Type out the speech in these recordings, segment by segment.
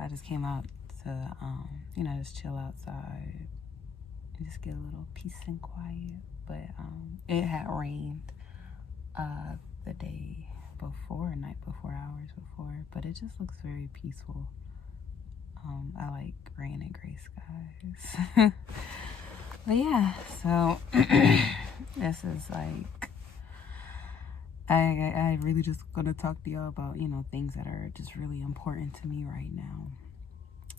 I just came out to, just chill outside and just get a little peace and quiet. But it had rained the day before, night before, hours before. But it just looks very peaceful. I like rain and gray skies. But yeah, so this is like, I really just gonna talk to y'all about, things that are just really important to me right now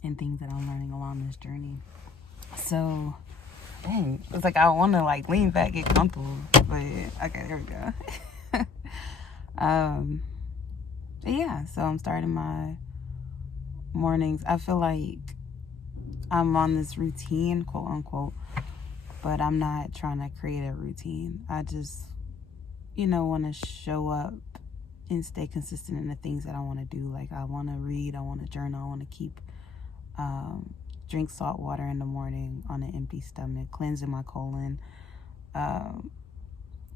and things that I'm learning along this journey. So, dang, it's like I want to like lean back, get comfortable, but okay, there we go. Yeah, so I'm starting my mornings. I feel like I'm on this routine, quote unquote, but I'm not trying to create a routine. I just, want to show up and stay consistent in the things that I want to do. Like I want to read, I want to journal, I want to keep, drink salt water in the morning on an empty stomach, cleansing my colon,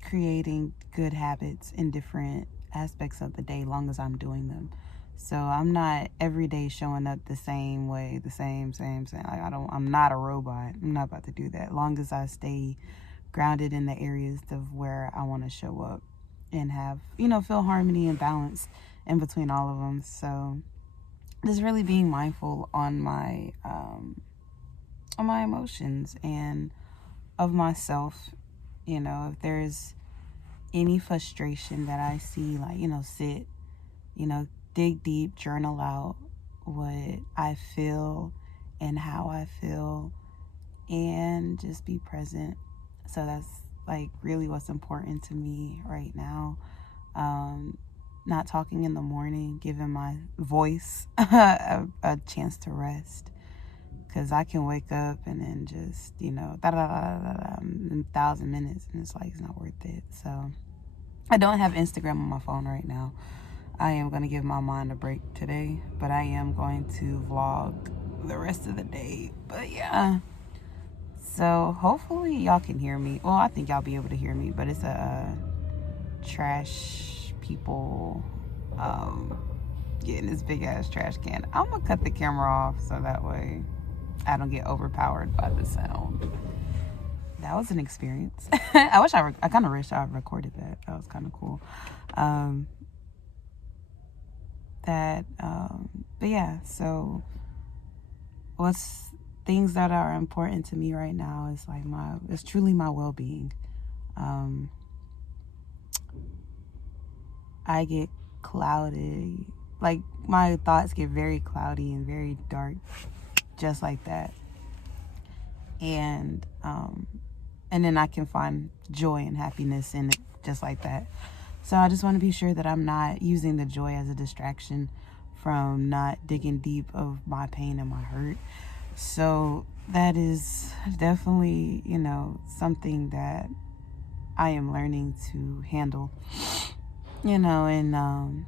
creating good habits in different aspects of the day, long as I'm doing them. So I'm not every day showing up the same way, the same. Like I'm not a robot. I'm not about to do that. Long as I stay grounded in the areas of where I want to show up and have, feel harmony and balance in between all of them. So just really being mindful on my emotions and of myself. If there's any frustration that I see, like, sit, dig deep, journal out what I feel and how I feel, and just be present. So that's like really what's important to me right now. Not talking in the morning, giving my voice a chance to rest, because I can wake up and then just, in 1,000 minutes, and it's like it's not worth it. So I don't have Instagram on my phone right now. I am going to give my mind a break today, but I am going to vlog the rest of the day. But yeah, so hopefully y'all can hear me. Well, I think y'all be able to hear me, but it's a trash people getting this big ass trash can. I'm going to cut the camera off so that way I don't get overpowered by the sound. That was an experience. I kind of wish I recorded that. That was kind of cool. But yeah, so what's things that are important to me right now is like it's truly my well-being. I get cloudy, like my thoughts get very cloudy and very dark, just like that. And then I can find joy and happiness in it, just like that. So I just want to be sure that I'm not using the joy as a distraction from not digging deep of my pain and my hurt. So that is definitely, something that I am learning to handle, and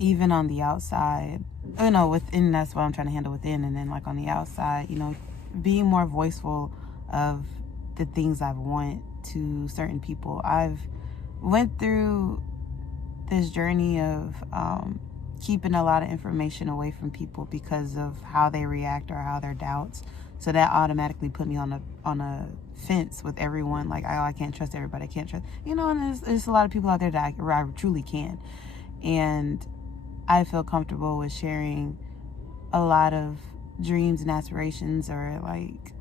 even on the outside, within, that's what I'm trying to handle within. And then like on the outside, being more voiceful of the things I want to certain people. I've went through this journey of keeping a lot of information away from people because of how they react or how their doubts. So that automatically put me on a fence with everyone. Like, I can't trust everybody. I can't trust, and there's a lot of people out there that I truly can. And I feel comfortable with sharing a lot of dreams and aspirations or like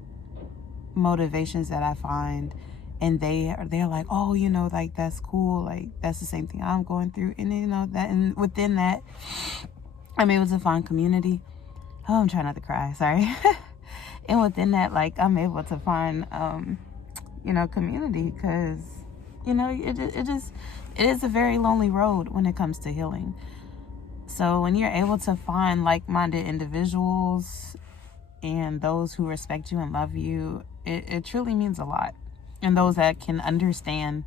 motivations that I find, and they're like, oh, like that's cool, like that's the same thing I'm going through, and that, and within that I'm able to find community. Oh, I'm trying not to cry, sorry. And within that, like, I'm able to find community, because it is a very lonely road when it comes to healing. So when you're able to find like-minded individuals and those who respect you and love you, it truly means a lot. And those that can understand,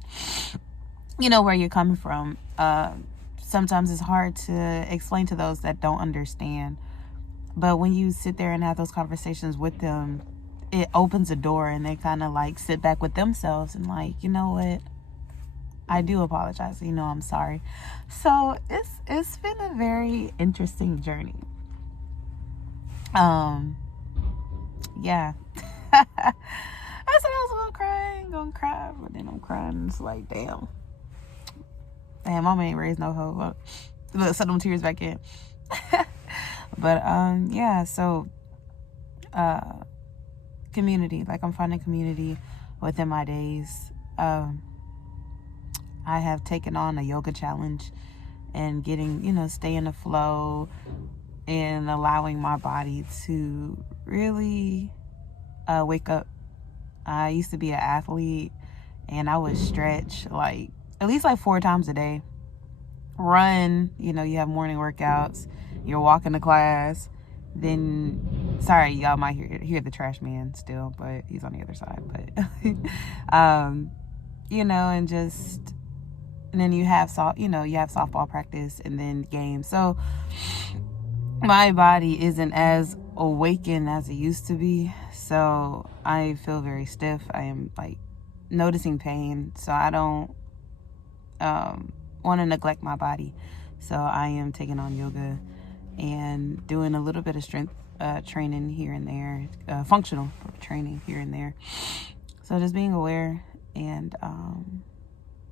where you're coming from. Sometimes it's hard to explain to those that don't understand. But when you sit there and have those conversations with them, it opens a door, and they kind of like sit back with themselves and like, you know what? I do apologize. I'm sorry. So it's been a very interesting journey. Yeah. I said I was gonna cry, but then I'm crying. It's like, damn, mama ain't raised no hoe. Look, set them tears back in. But yeah. So, community. Like, I'm finding community within my days. I have taken on a yoga challenge and getting, stay in the flow and allowing my body to really wake up. I used to be an athlete and I would stretch like at least like 4 times a day. Run, you have morning workouts, you're walking to class. Then, sorry, y'all might hear the trash man still, but he's on the other side. But, and then you have softball practice and then games. So my body isn't as awakened as it used to be. So I feel very stiff. I am like noticing pain. So I don't want to neglect my body. So I am taking on yoga and doing a little bit of strength training here and there, functional training here and there. So just being aware and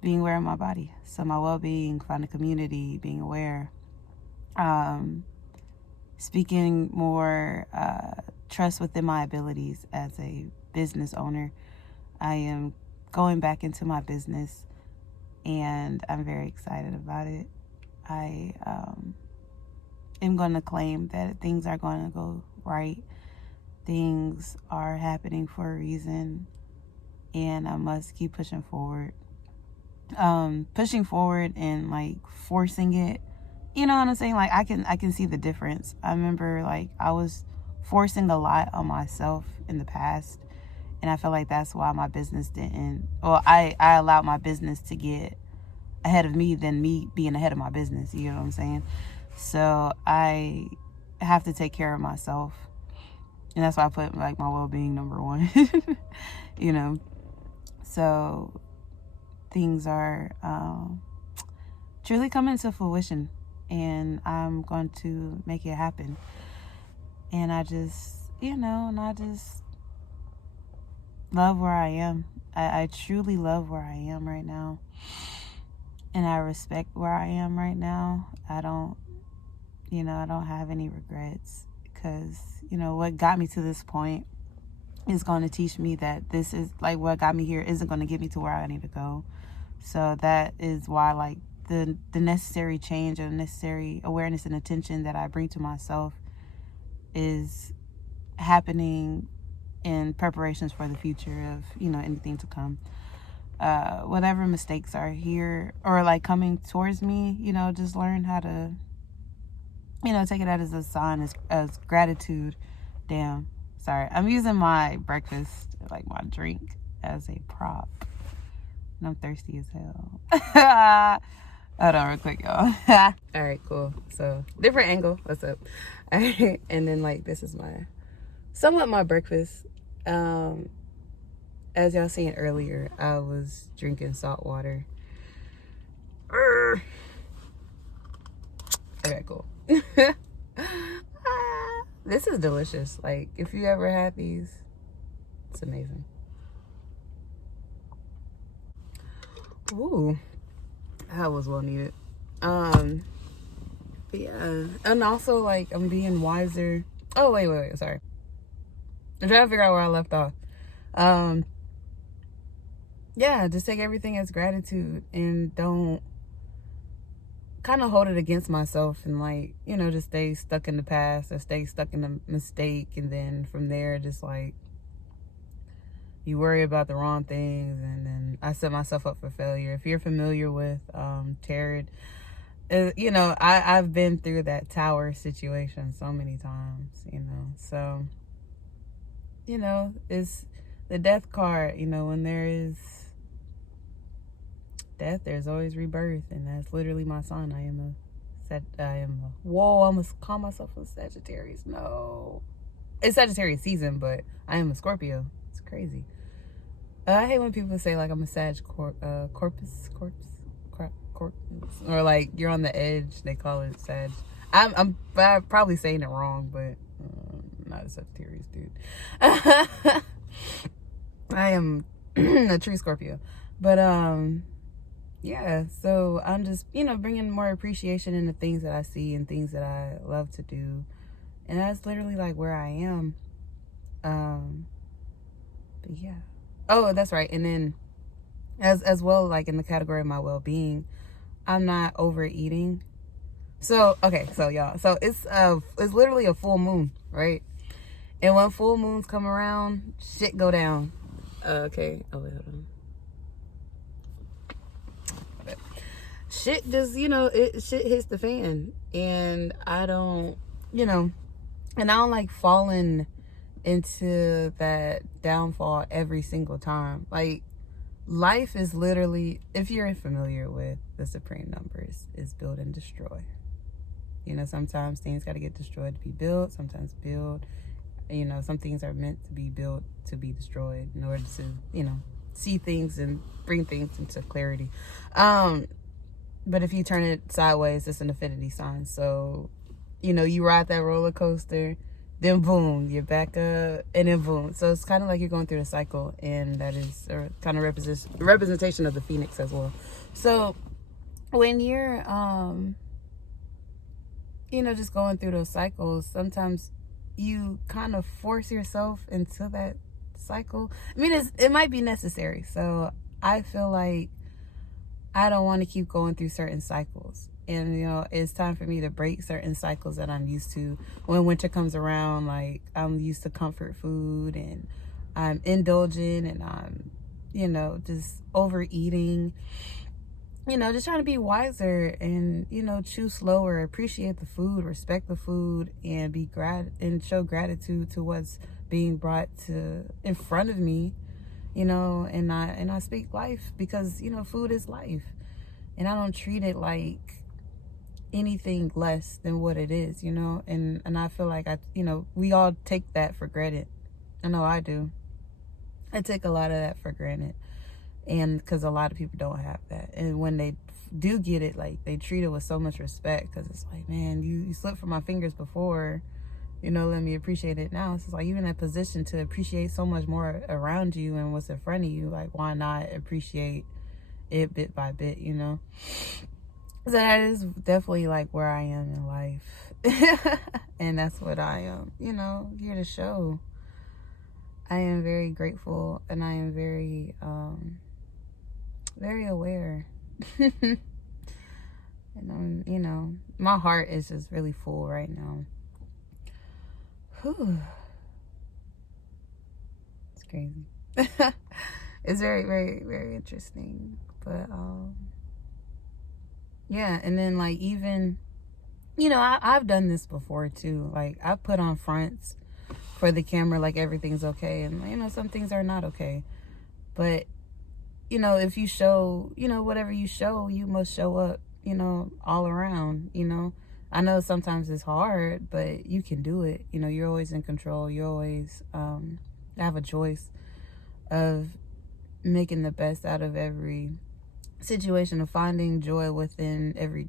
being aware of my body. So my well-being, finding community, being aware, speaking more trust within my abilities as a business owner. I am going back into my business and I'm very excited about it. I am going to claim that things are going to go right. Things are happening for a reason, and I must keep pushing forward. Pushing forward and like forcing it. You know what I'm saying? Like I can see the difference. I remember like I was forcing a lot on myself in the past, and I feel like that's why my business didn't. Well, I allowed my business to get ahead of me than me being ahead of my business. You know what I'm saying? So I have to take care of myself, and that's why I put like my well-being number one. So things are truly coming to fruition, and I'm going to make it happen. And I just love where I am. I truly love where I am right now. And I respect where I am right now. I don't have any regrets because, what got me to this point is going to teach me that this is like what got me here isn't going to get me to where I need to go. So that is why like the necessary change and necessary awareness and attention that I bring to myself is happening in preparations for the future of, anything to come. Whatever mistakes are here or like coming towards me, just learn how to, take it out as a sign, as gratitude. Damn. Sorry. I'm using my breakfast, like my drink, as a prop. And I'm thirsty as hell. Hold on real quick, y'all. All right, cool. So, different angle. What's up? All right. And then, like, this is somewhat my breakfast. As y'all seen earlier, I was drinking salt water. Okay, cool. This is delicious. Like, if you ever had these, it's amazing. Ooh, that was well needed. But yeah, and also like I'm being wiser. Oh wait, sorry. I'm trying to figure out where I left off. Yeah, just take everything as gratitude and don't kind of hold it against myself and like, just stay stuck in the past or stay stuck in the mistake. And then from there, just like you worry about the wrong things and then I set myself up for failure. If you're familiar with tarot, I've been through that tower situation so many times, so, it's the death card, when there is death, there's always rebirth, and that's literally my sign. I almost call myself a Sagittarius. No, it's Sagittarius season, but I am a Scorpio. It's crazy. I hate when people say like I'm a Sag corpus, or like you're on the edge. They call it Sag. I'm probably saying it wrong, but not a Sagittarius, dude. I am a true Scorpio. But, yeah, so I'm just, bringing more appreciation into things that I see and things that I love to do. And that's literally like where I am. But yeah. Oh, that's right. And then as well, like in the category of my well-being, I'm not overeating. So, okay, so y'all, so it's literally a full moon, right? And when full moons come around, shit go down. Okay. Oh, wait, hold on. Shit just, shit hits the fan. And I don't, and I don't like falling into that downfall every single time. Like, life is literally, if you're familiar with the supreme numbers, is build and destroy. Sometimes things got to get destroyed to be built. Sometimes build. Some things are meant to be built to be destroyed in order to, see things and bring things into clarity. But if you turn it sideways, it's an infinity sign. So, you ride that roller coaster, then boom, you're back up, and then boom. So it's kind of like you're going through the cycle, and that is a kind of representation of the phoenix as well. So when you're, just going through those cycles, sometimes you kind of force yourself into that cycle. I mean, it might be necessary. So I feel like I don't want to keep going through certain cycles. And, it's time for me to break certain cycles that I'm used to. When winter comes around, like, I'm used to comfort food, and I'm indulgent, and I'm, just overeating. Just trying to be wiser and, choose slower, appreciate the food, respect the food, and and show gratitude to what's being brought in front of me, and I speak life because, food is life. And I don't treat it like anything less than what it is, and I feel like we all take that for granted. I know I do. I take a lot of that for granted. And because a lot of people don't have that. And when they do get it, like, they treat it with so much respect, because it's like, man, you slipped from my fingers before, let me appreciate it now. So it's like you're in a position to appreciate so much more around you and what's in front of you. Like, why not appreciate it bit by bit, So that is definitely like where I am in life. And that's what I am, here to show. I am very grateful, and I am very, very aware. And I'm, my heart is just really full right now. Whew. It's crazy. It's very, very, very interesting. But, yeah. And then, like, even, I've done this before too. Like, I've put on fronts for the camera, like everything's okay. And, some things are not okay. But, if you show, whatever you show, you must show up, all around, I know sometimes it's hard, but you can do it. You're always in control. You always have a choice of making the best out of every situation, of finding joy within every,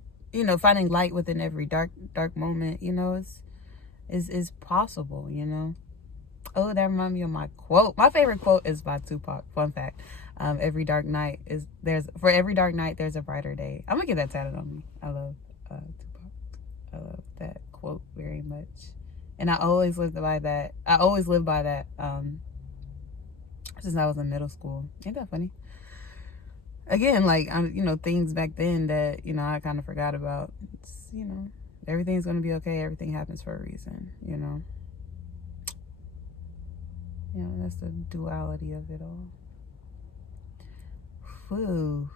finding light within every dark moment, is possible, Oh, that reminds me of my quote. My favorite quote is by Tupac. Fun fact. Every dark night there's a brighter day. I'm gonna get that tatted on me. I love Tupac. I love that quote very much. And I always lived by that. Since I was in middle school. Ain't that funny? Again, like, I'm, things back then that, I kind of forgot about. It's, everything's gonna be okay. Everything happens for a reason, that's the duality of it all. Whew.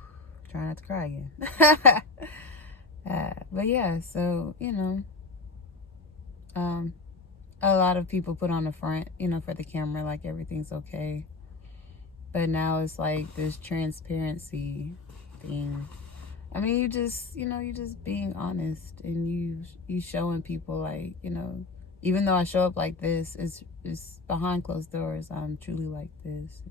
Try not to cry again. But yeah, so, a lot of people put on the front, for the camera, like everything's okay. But now it's like this transparency thing. I mean, you just being honest, and you showing people, like, even though I show up like this, it's behind closed doors. I'm truly like this,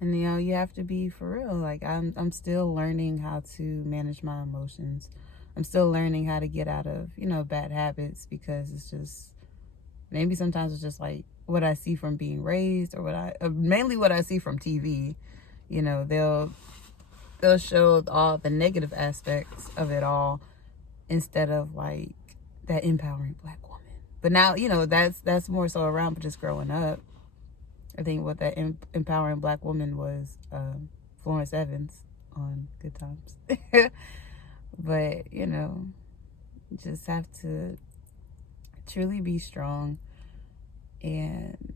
And, you have to be for real. Like, I'm still learning how to manage my emotions. I'm still learning how to get out of, bad habits, because it's just, maybe sometimes it's just like what I see from being raised, or mainly what I see from TV. They'll show all the negative aspects of it all, instead of like that empowering black woman. But now, that's more so around, but just growing up, I think what that empowering black woman was, Florence Evans on Good Times. But, just have to truly be strong and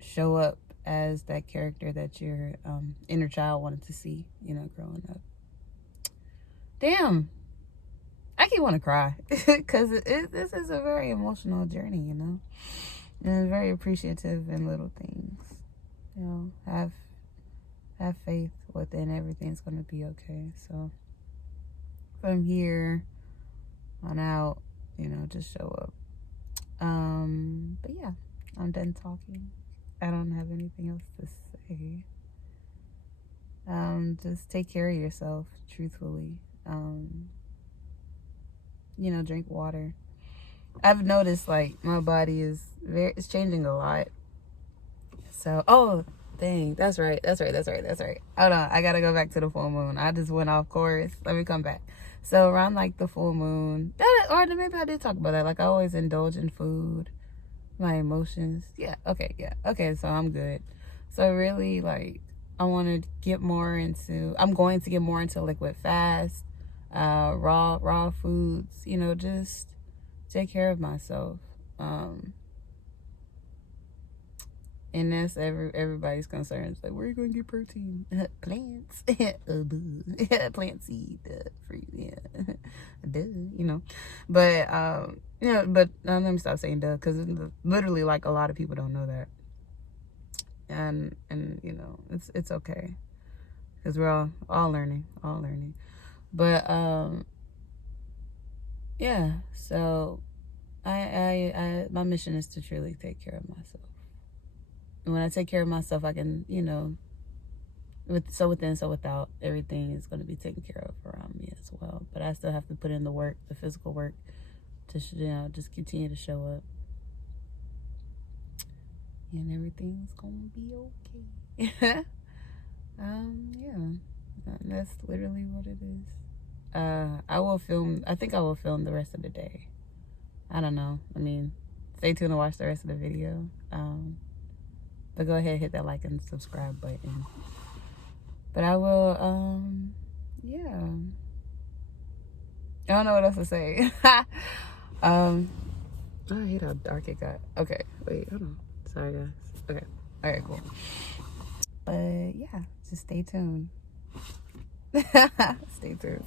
show up as that character that your inner child wanted to see, growing up. Damn. I keep want to cry, because this is a very emotional journey, and very appreciative in little things. Have faith within everything's going to be okay. So from here on out, just show up. But yeah, I'm done talking. I don't have anything else to say. Just take care of yourself, truthfully. Drink water. I've noticed like my body it's changing a lot. So, oh, dang, that's right. Hold on, I gotta go back to the full moon. I just went off course. Let me come back. So around like the full moon, or maybe I did talk about that. Like I always indulge in food, my emotions. Yeah, okay, so I'm good. So really, like, I'm going to get more into liquid fast, raw foods, just take care of myself. And that's everybody's concerns. Like, where are you going to get protein? Plants. Plant seed. Fruit. Yeah. Duh, But, but let me stop saying duh, because literally, like, a lot of people don't know that. And it's okay. Because we're all learning. But, yeah. So, my mission is to truly take care of myself. And when I take care of myself, I can, within, so without, everything is going to be taken care of around me as well. But I still have to put in the work, the physical work, to, just continue to show up. And everything's going to be okay. Yeah. That's literally what it is. I think I will film the rest of the day. I don't know. I mean, stay tuned to watch the rest of the video. But go ahead, hit that like and subscribe button. But I will, yeah. I don't know what else to say. I hate how dark it got. Okay, wait, hold on. Sorry, guys. Okay, all right, cool. But yeah, just stay tuned. Stay tuned.